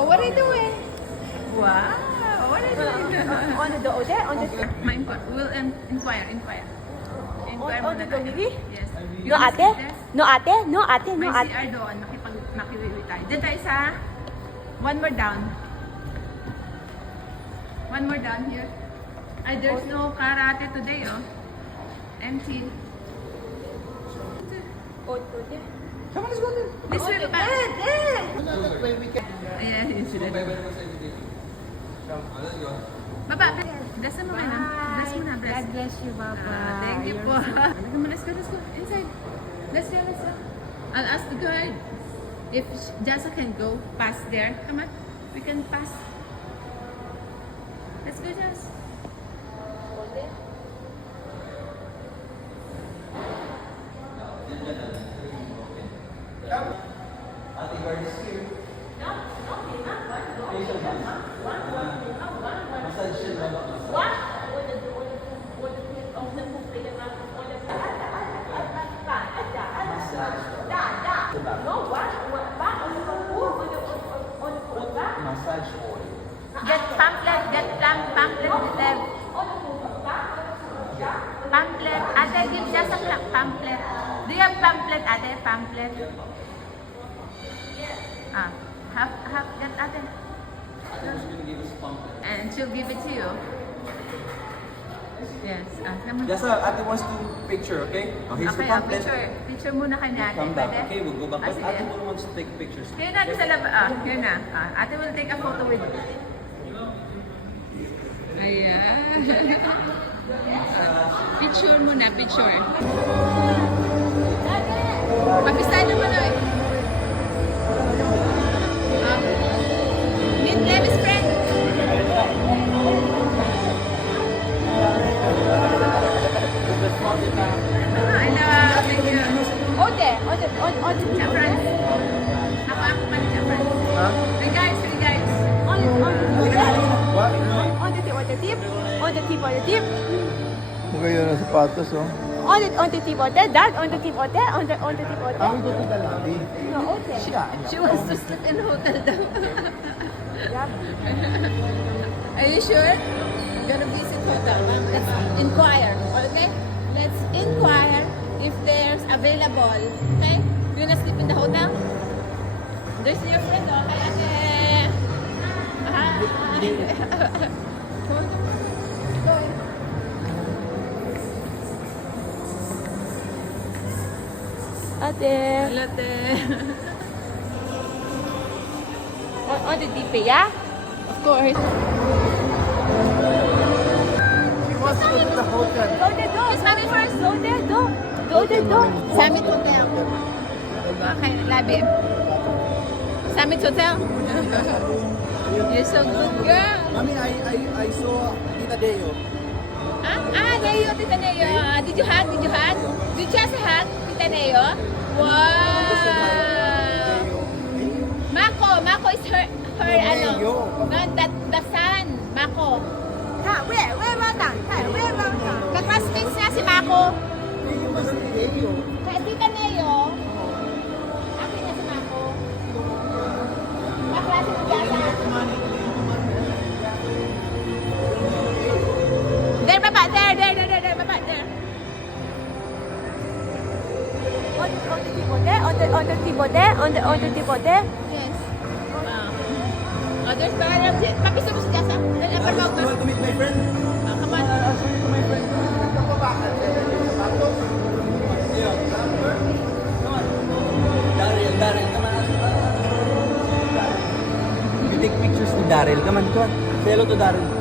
Oh, what are you doing? Wow. What are you doing? On the door there? On the We'll inquire. Inquire on the door, really? Yes. No ate? No ate? No ate? No May ate? CR doon. Makiwiwi tayo. Diyan tayo sa... One more down. One more down here. Ay, there's no karate today, oh. Empty. Oh, there. Come on, let's go there. This way, Papa. There! Ayan, yun sila. Baba, bless mo na. Bless mo na, bless. God bless you, Papa. Thank you po. Let's go. Inside. Let's go. I'll ask the guard if Jasa can go past there. Come on. We can pass. Let's go, Jas. Massage oil. Get pamphlet left. Pamphlet. Ate, give Jasa pamphlet. Do you have pamphlet, Ate? Pamphlet? Have that, Ate. She's gonna give us pamphlet. And she'll give it to you. Yes. Come on. Yes, sir. Ate wants to picture, okay? Oh, here's the Okay, pamphlet. picture muna kay Ate. Come back, Pwede? okay? We'll go back. Ah, But sige. Ate will wants to take pictures. Here natin sa laba. Here na. Ate will take a photo with you. Ayan. Picture muna, picture. Papisahan naman eh. Meet Levis friend. I love you. On there. On the Chapran. Ako pa ni Chapran. Huh? Regards. On the What? on the tip. Maganda na sapatos, oh. On the tip on there. Dad, on the tip on there. On the tip on I there. will go to the lobby. No, on there. She wants to sleep in hotel daw. Yeah. Are you sure? Gonna visit hotel. Let's inquire. Okay? Let's inquire if there's available. Okay? You wanna sleep in the hotel? There's your friend, oh. Hi, ate. Hi. Go. Ate. Ate. On the tip, yeah? Of course. She wants to go to the hotel. Go the door. Kiss mommy first. Go there, door. Go the door. Summit Hotel. Okay, love you. Summit Hotel. You're so good, girl. Mami, I saw Tita Deo. Neo, Tita Neo. Did you hug? Did you just hug Tita Neo? Wow. Mako is her ano? Neo. No, the son, Mako. Where was that? Where was that? Ka-classmates niya si Mako. Deo was Deo. Kaya Tita Neo. Akin na si Mako. Kaklase mo dyan. There, baba. There, baba. There. On the tip on there. On the tip on there. On the tip on there. Yes. Wow. Oh, there's parang papi sa musik jasa. Dali ang parang You want to meet my friend? come on. I'll show you to my friend. Ito pa ba? Sapatos? Yeah. Come on. Daryl, come on. You take pictures with Daryl. Come on. Say hello to Daryl.